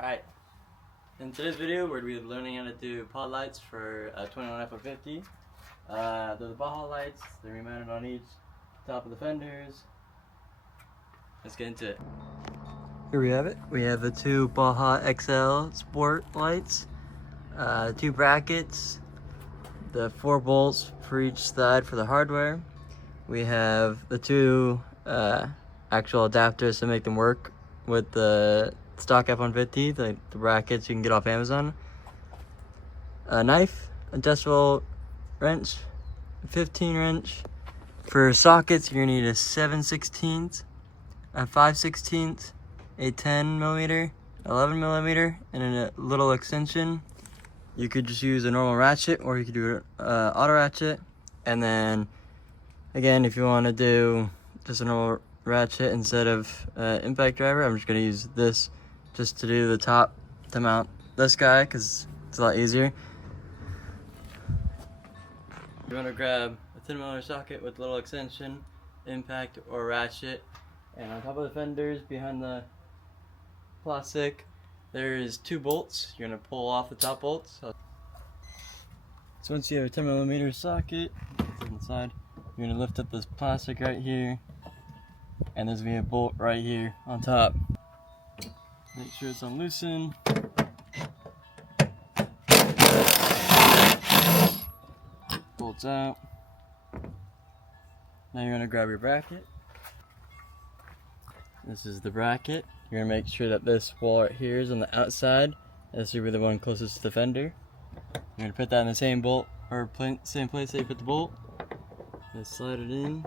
Alright, in today's video we're going to be learning how to do pod lights for a 21 F150. They're the Baja lights, they're remounted on each top of the fenders. Let's get into it. Here we have it. We have the two Baja XL Sport lights, two brackets, the 4 bolts for each side for the hardware. We have the two actual adapters to make them work with the stock F150, the brackets you can get off Amazon. A knife, adjustable wrench, 15 wrench. For sockets, you're gonna need a 7/16, a 5/16, a 10mm, 11mm, and a little extension. You could just use a normal ratchet, or you could do an auto ratchet. And then, again, if you want to do just a normal ratchet instead of impact driver, I'm just gonna use this just to do the top to mount this guy because it's a lot easier. You want to grab a 10mm socket with a little extension, impact, or ratchet, and on top of the fenders behind the plastic there's 2 bolts. You're going to pull off the top bolts. So once you have a 10mm socket on the side, you're going to lift up this plastic right here, and there's going to be a bolt right here on top. Make sure it's unloosened. Bolts out. Now you're going to grab your bracket. This is the bracket. You're going to make sure that this wall right here is on the outside. This will be the one closest to the fender. You're going to put that in the same bolt, or same place that you put the bolt. Just slide it in.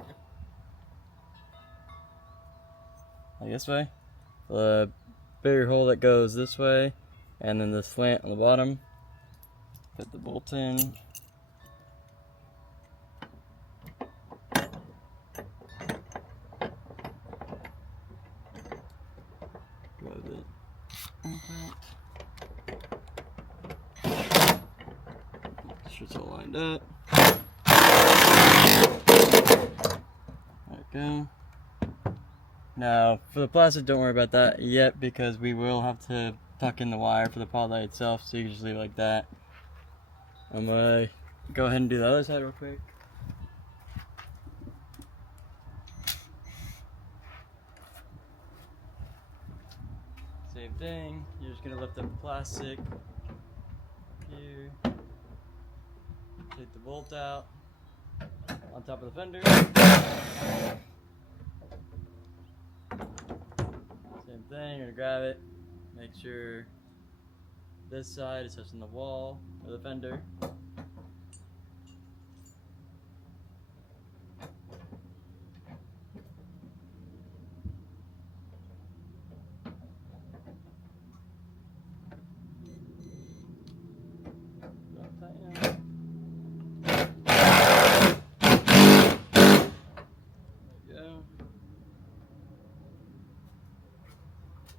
Like this way. The bigger hole that goes this way, and then the slant on the bottom. Put the bolt in. Grab it. Make sure it's all lined up. There we go. Now, for the plastic, don't worry about that yet because we will have to tuck in the wire for the pod light itself, so you can just leave it like that. I'm going to go ahead and do the other side real quick. Same thing, you're just going to lift up the plastic here, take the bolt out on top of the fender. Same thing, you're gonna grab it, make sure this side is touching the wall or the fender.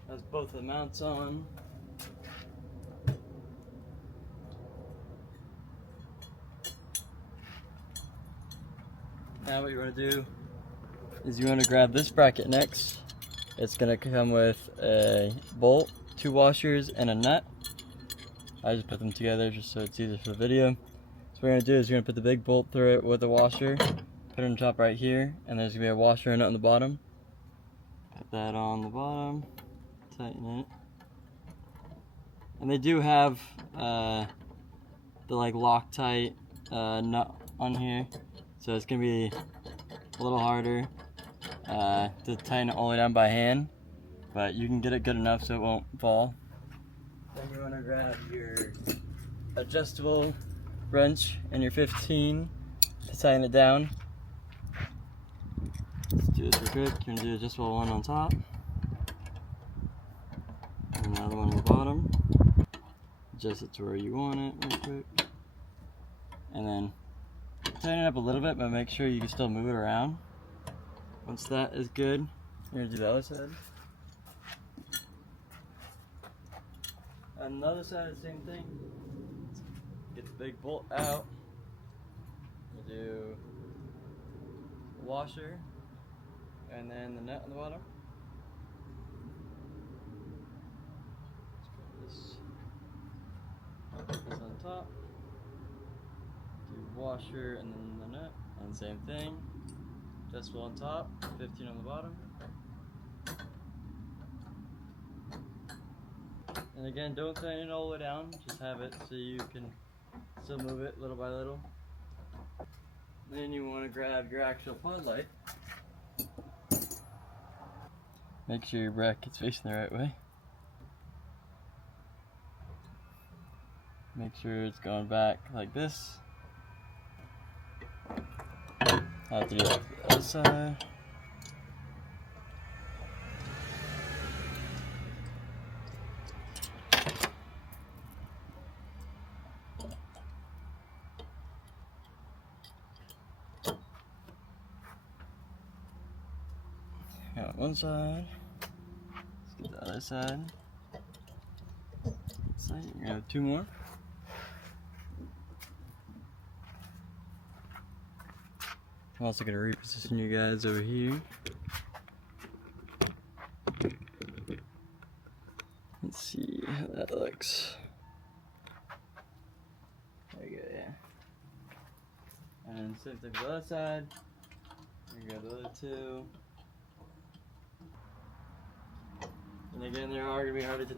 That's both the mounts on. Now what you want to do is you want to grab this bracket next. It's going to come with a bolt, 2 washers, and a nut. I just put them together just so it's easier for the video. So what you're going to do is you're going to put the big bolt through it with a washer, put it on top right here, and there's going to be a washer and nut on the bottom. Put that on the bottom. Tighten it, and they do have the like Loctite nut on here, so it's gonna be a little harder to tighten it all the way down by hand, but you can get it good enough so it won't fall. Then you want to grab your adjustable wrench and your 15 to tighten it down. Let's do this real quick. You're gonna do adjustable one on top. Another one on the bottom. Adjust it to where you want it real quick. And then tighten it up a little bit, but make sure you can still move it around. Once that is good, you're going to do the other side. On the other side, the same thing. Get the big bolt out. You do the washer, and then the nut on the bottom. washer and then the nut, and same thing. Adjustable on top, 15 on the bottom. And again, don't tighten it all the way down, just have it so you can still move it little by little. Then you want to grab your actual pod light. Make sure your bracket's facing the right way. Make sure it's going back like this. I have to do that to the other side. Got one side. Let's get the other side. So you're gonna have two more. I'm also gonna reposition you guys over here. Let's see how that looks. There you go, yeah. And same thing for the other side. You got the other two. And again, they are going to be harder to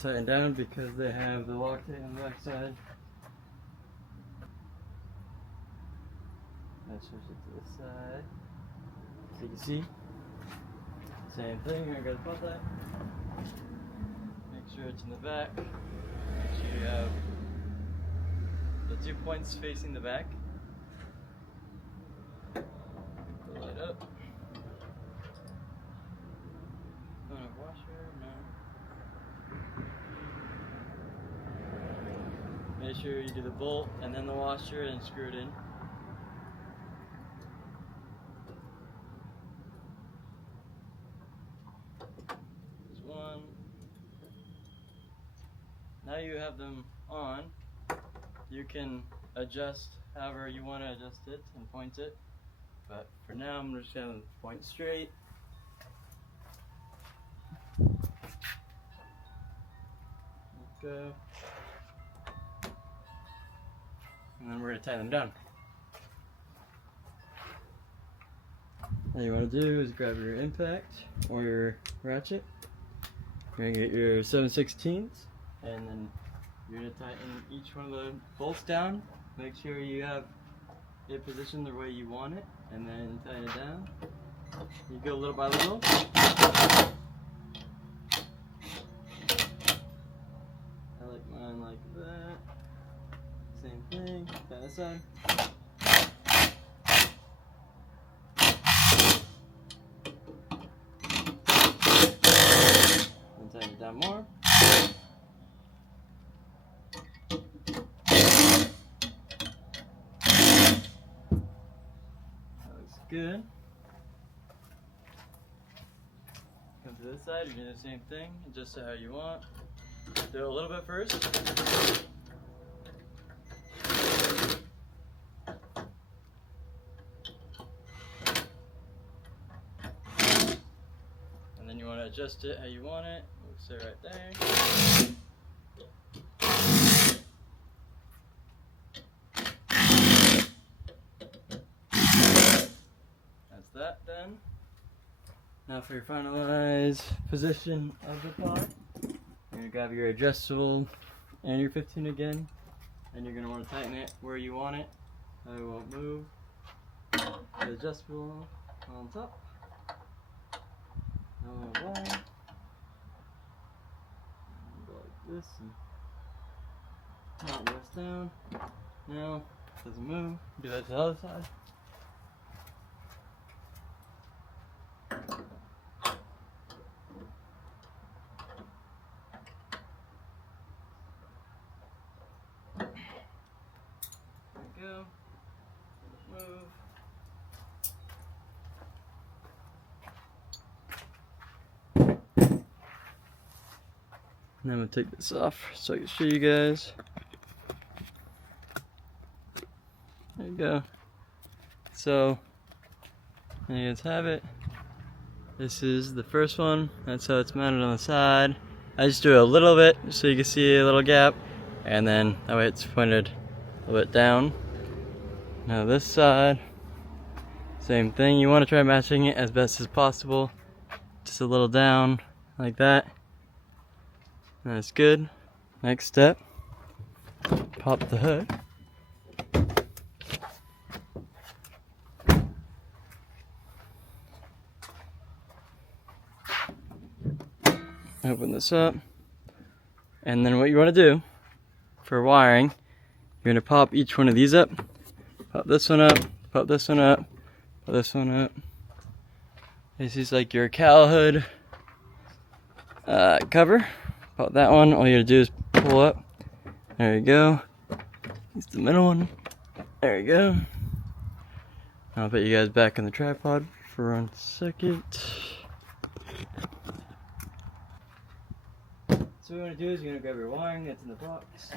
tighten down because they have the Loctite on the back side. Let's switch it to this side. So you can see, same thing. Here, I got the pod light. Make sure it's in the back. Make sure you have the 2 points facing the back. Put the light up. Washer, no. Make sure you do the bolt and then the washer and screw it in. There's one. Now you have them on. You can adjust however you want to adjust it and point it. But for now, I'm just going to point straight. Go. And then we're going to tighten them down. All you want to do is grab your impact or your ratchet. You're going to get your 7/16, and then you're going to tighten each one of the bolts down. Make sure you have it positioned the way you want it, and then tighten it down. You go little by little. Like that. Same thing, the other side. And tighten it down more. That looks good. Come to this side, you're doing the same thing, adjust it how you want. Do it a little bit first. And then you want to adjust it how you want it. We'll sit right there. That's that done. Now for your finalized position of the pod. You're going to grab your adjustable and your 15 again, and you're going to want to tighten it where you want it. It won't move. The adjustable on top. On the bottom. Go like this and tighten this down. Now, it doesn't move. Do that to the other side. Go. Move. And I'm going to take this off so I can show you guys. There you go. So, there you guys have it. This is the first one. That's how it's mounted on the side. I just do it a little bit so you can see a little gap, and then that way it's pointed a little bit down. Now this side, same thing. You want to try matching it as best as possible. Just a little down, like that. That's good. Next step, pop the hood. Open this up. And then what you want to do for wiring, you're going to pop each one of these up. Pop this one up, pop this one up, pop this one up. This is like your cowl hood cover. Pop that one. All you gotta do is pull up. There you go. It's the middle one. There you go. I'll put you guys back on the tripod for 1 second. So what you're gonna do is you're gonna grab your wiring that's in the box.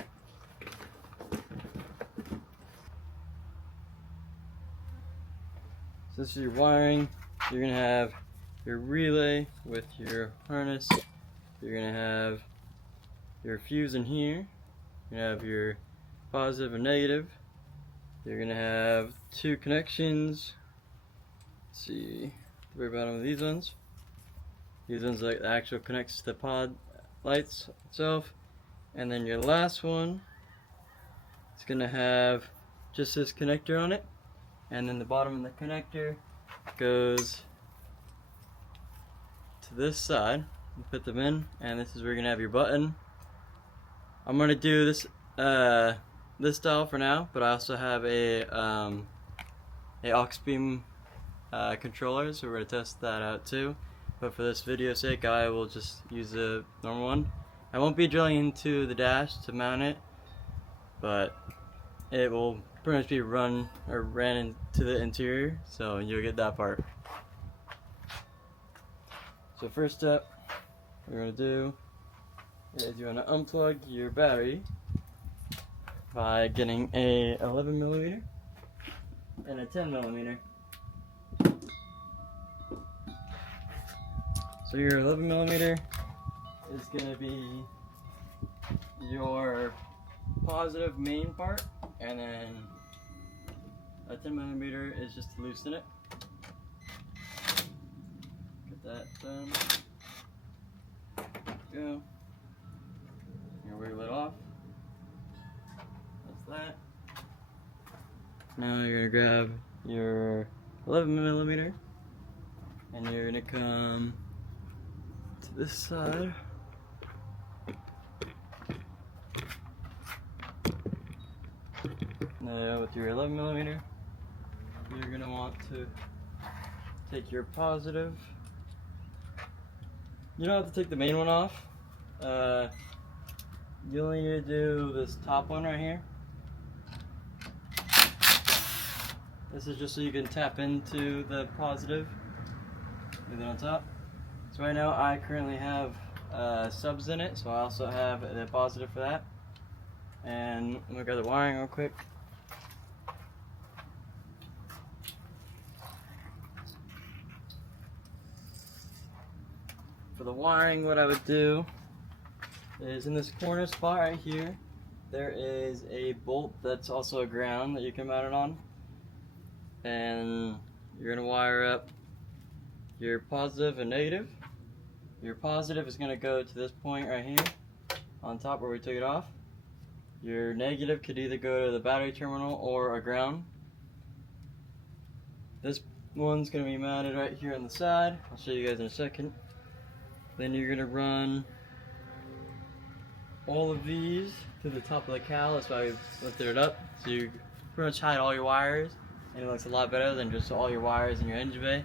So this is your wiring. You're gonna have your relay with your harness. You're gonna have your fuse in here. You're gonna have your positive and negative. You're gonna have 2 connections. Let's see, the very bottom of these ones. These ones like the actual connects to the pod lights itself. And then your last one, it's gonna have just this connector on it. And then the bottom of the connector goes to this side. You put them in, and this is where you're gonna have your button. I'm gonna do this this style for now, but I also have a aux beam controller, so we're gonna test that out too. But for this video's sake, I will just use a normal one. I won't be drilling into the dash to mount it, but it will pretty much be ran into the interior, so you'll get that part. So first step, what you're gonna do is you want to unplug your battery by getting a 11mm and a 10mm. So your 11mm is gonna be your positive main part, and then a 10mm is just to loosen it. Get that done. There you go. You're gonna wiggle it off. That's that. Now you're gonna grab your 11mm and you're gonna come to this side. Now with your 11mm, you're gonna want to take your positive. You don't have to take the main one off. You only need to do this top one right here. This is just so you can tap into the positive with it on top. So right now I currently have subs in it, so I also have the positive for that. And I'm gonna grab the wiring real quick. For the wiring, what I would do is in this corner spot right here, there is a bolt that's also a ground that you can mount it on. And you're going to wire up your positive and negative. Your positive is going to go to this point right here on top where we took it off. Your negative could either go to the battery terminal or a ground. This one's going to be mounted right here on the side. I'll show you guys in a second. Then you're going to run all of these to the top of the cowl. That's why we lifted it up. So you pretty much hide all your wires, and it looks a lot better than just all your wires in your engine bay.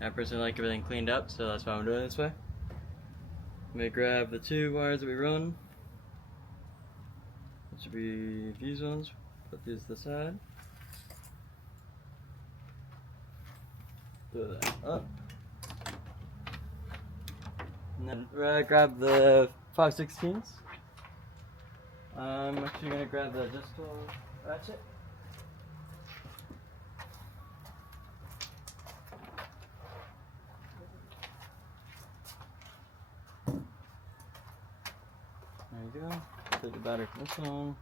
I personally like everything cleaned up, so that's why I'm doing it this way. I'm going to grab the 2 wires that we run. That should be these ones. Put these to the side. Throw that up. And then grab the 5/16. I'm actually going to grab the distal ratchet. There you go. Take the battery from this one.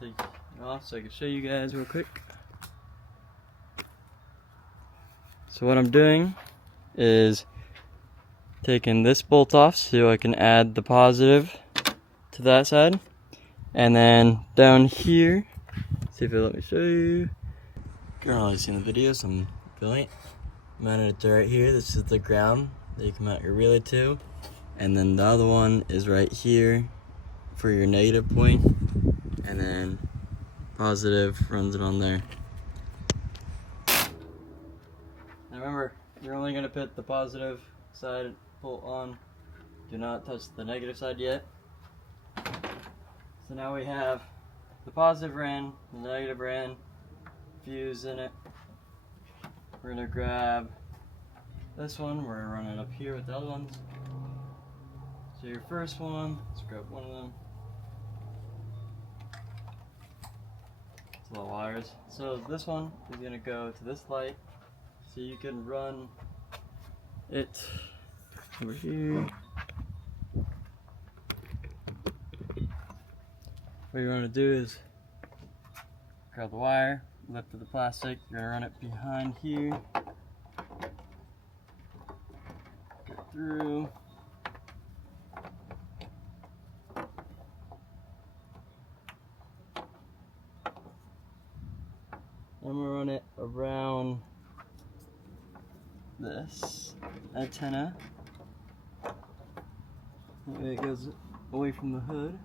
take it off so I can show you guys real quick. So what I'm doing is taking this bolt off so I can add the positive to that side. And then down here, see if it'll let me show you. You can't really see in the video, so I'm filming it. Mounted it to right here. This is the ground that you can mount your relay to. And then the other one is right here for your negative point. And then positive runs it on there. Now remember, you're only going to put the positive side bolt on. Do not touch the negative side yet. So now we have the positive ran, the negative ran, fuse in it. We're going to grab this one, we're going to run it up here with the other ones. So your first one, let's grab one of them. It's a lot of wires. So this one is going to go to this light. So you can run it over here. What you're going to do is grab the wire, lift the plastic, you're going to run it behind here, go through, I'm going to run it around this antenna. That way it goes away from the hood.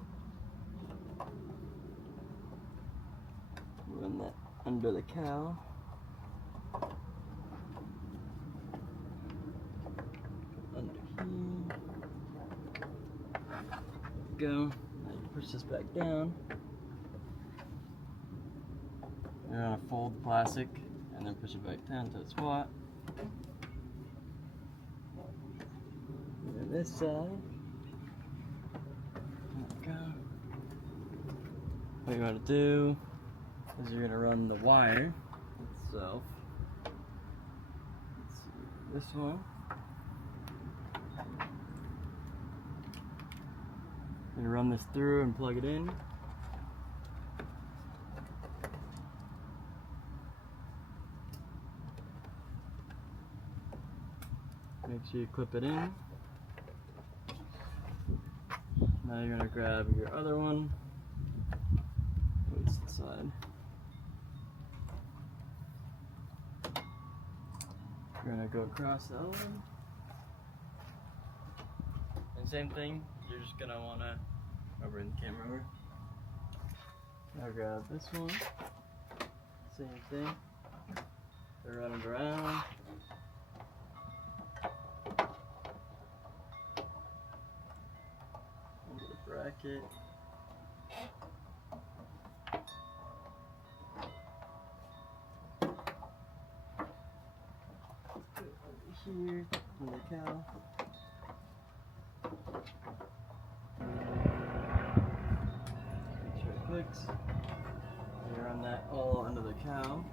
Run that under the cow. Under here. Go. Now you push this back down. You're gonna fold the plastic and then push it back down to its spot. And then this side. There we go. What you want to do is you're going to run the wire itself. Let's see, this one. You're going to run this through and plug it in. Make sure you clip it in. Now you're going to grab your other one. What's the side? You're going to go across the other one. And same thing, you're just going to want to, bring the camera over. Now grab this one. Same thing. They're running around. Under the bracket. Here on the cow. Make sure it clicks. You run that all under the cow.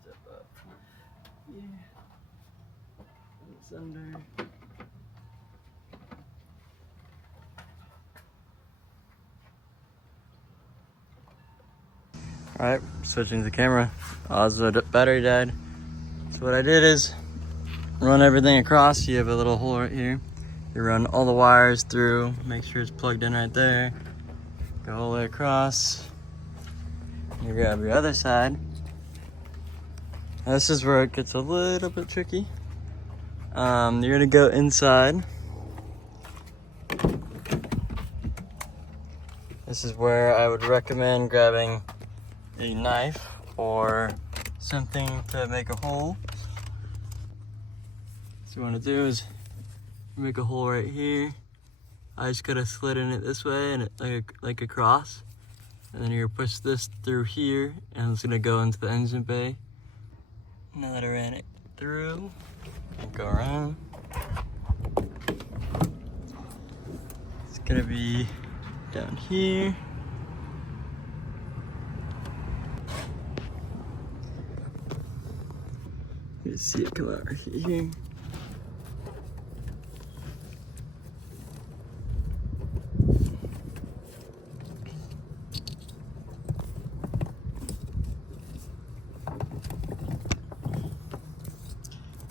Step up. Yeah. It's under. Alright, switching the camera. The battery died. So what I did is run everything across. You have a little hole right here. You run all the wires through, make sure it's plugged in right there. Go all the way across. You grab your other side. Now this is where it gets a little bit tricky. You're gonna go inside. This is where I would recommend grabbing a knife or something to make a hole. So what you want to do is make a hole right here. I just gotta slit in it this way and it like a cross. And then you're gonna push this through here and it's gonna go into the engine bay. Now that I ran it through, and go around. It's gonna be down here. You see it come out right here.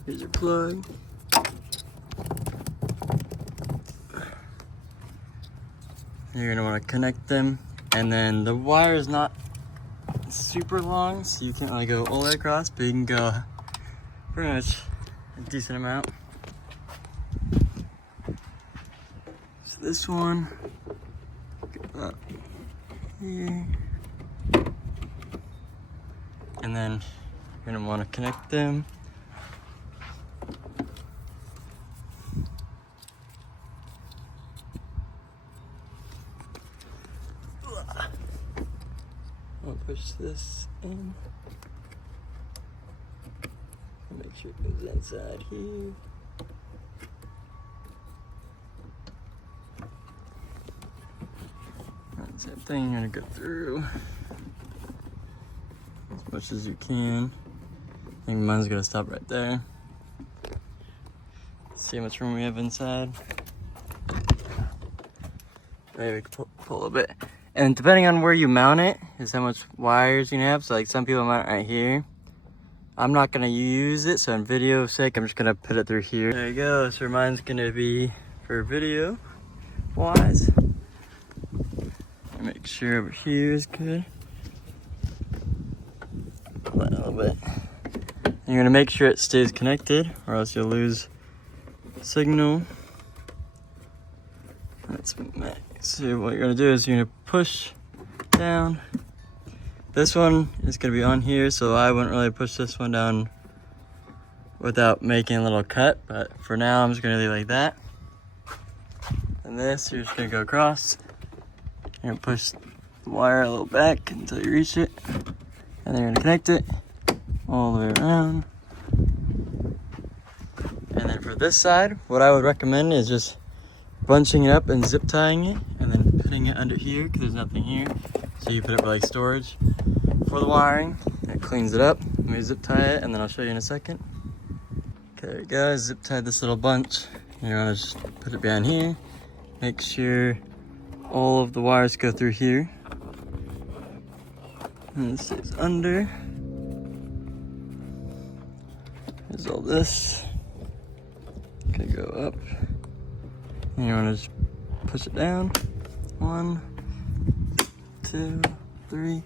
Here's your plug. You're gonna want to connect them, and then the wire is not super long, so you can't really go all the way across, but you can go pretty much a decent amount. So this one, go up here, and then you're gonna want to connect them. I'll push this in. Make sure it goes inside here. Same thing, you're gonna go through as much as you can. I think mine's gonna stop right there. See how much room we have inside. Maybe we can pull a little bit. And depending on where you mount it is how much wires you can have. So like some people mount it right here. I'm not gonna use it, so in video sake, I'm just gonna put it through here. There you go, so mine's gonna be for video wise. Make sure over here is good. Pull that a little bit. And you're gonna make sure it stays connected or else you'll lose signal. So what you're gonna do is you're gonna push down. This one is gonna be on here, so I wouldn't really push this one down without making a little cut, but for now I'm just gonna leave it like that. And this, you're just gonna go across. You're gonna push the wire a little back until you reach it, and then you're gonna connect it all the way around. And then for this side, what I would recommend is just bunching it up and zip tying it, and then putting it under here because there's nothing here. So you put it for like storage for the wiring. It cleans it up. Let me zip tie it, and then I'll show you in a second. Okay, there you go. Zip tied this little bunch. You're gonna just put it behind here. Make sure all of the wires go through here. And this stays under. There's all this. Okay, go up. And you want to just push it down. 1, 2, 3.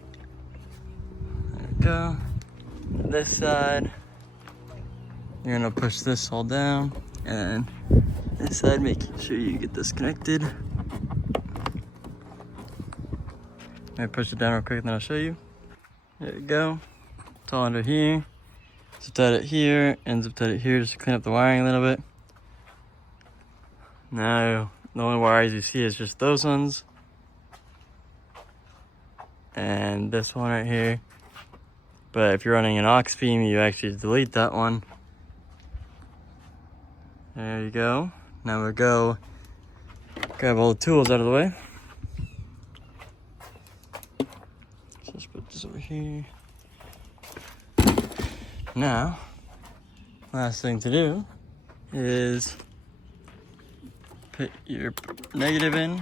There we go. This side, you're gonna push this all down, and this side, making sure you get this connected. I push it down real quick, and then I'll show you. There you go. It's all under here. Zip tied it here, and zip tied it here just to clean up the wiring a little bit. Now, the only wires you see is just those ones. And this one right here. But if you're running an aux beam, you actually delete that one. There you go. Now we'll go grab all the tools out of the way. So let's put this over here. Now, last thing to do is put your negative in.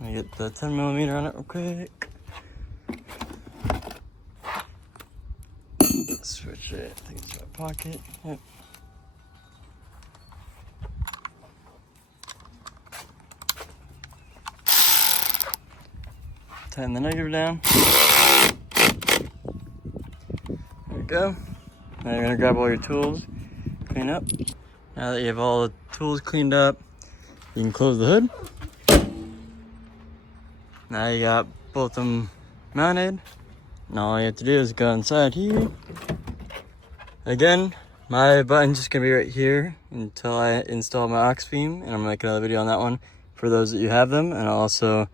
Let me get the 10mm on it real quick. Switch it. I think it's in my pocket. Yep. Tighten the negative down. There we go. Now you're gonna grab all your tools, clean up. Now that you have all the tools cleaned up, you can close the hood. Now you got both of them mounted. Now all you have to do is go inside here. Again, my button's just gonna be right here until I install my aux beam, and I'm gonna make another video on that one for those that you have them, and I'll also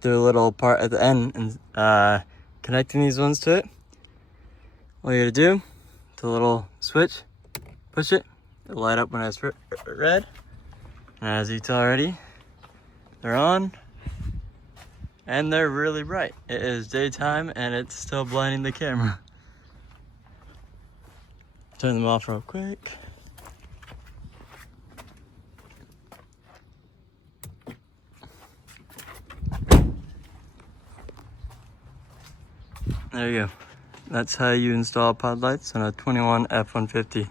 do a little part at the end and connecting these ones to it. All you gotta do, the little switch, push it, it'll light up when it's red. And as you can tell already, they're on. And they're really bright. It is daytime and it's still blinding the camera. turn them off real quick. There you go. That's how you install pod lights on a 21 F-150.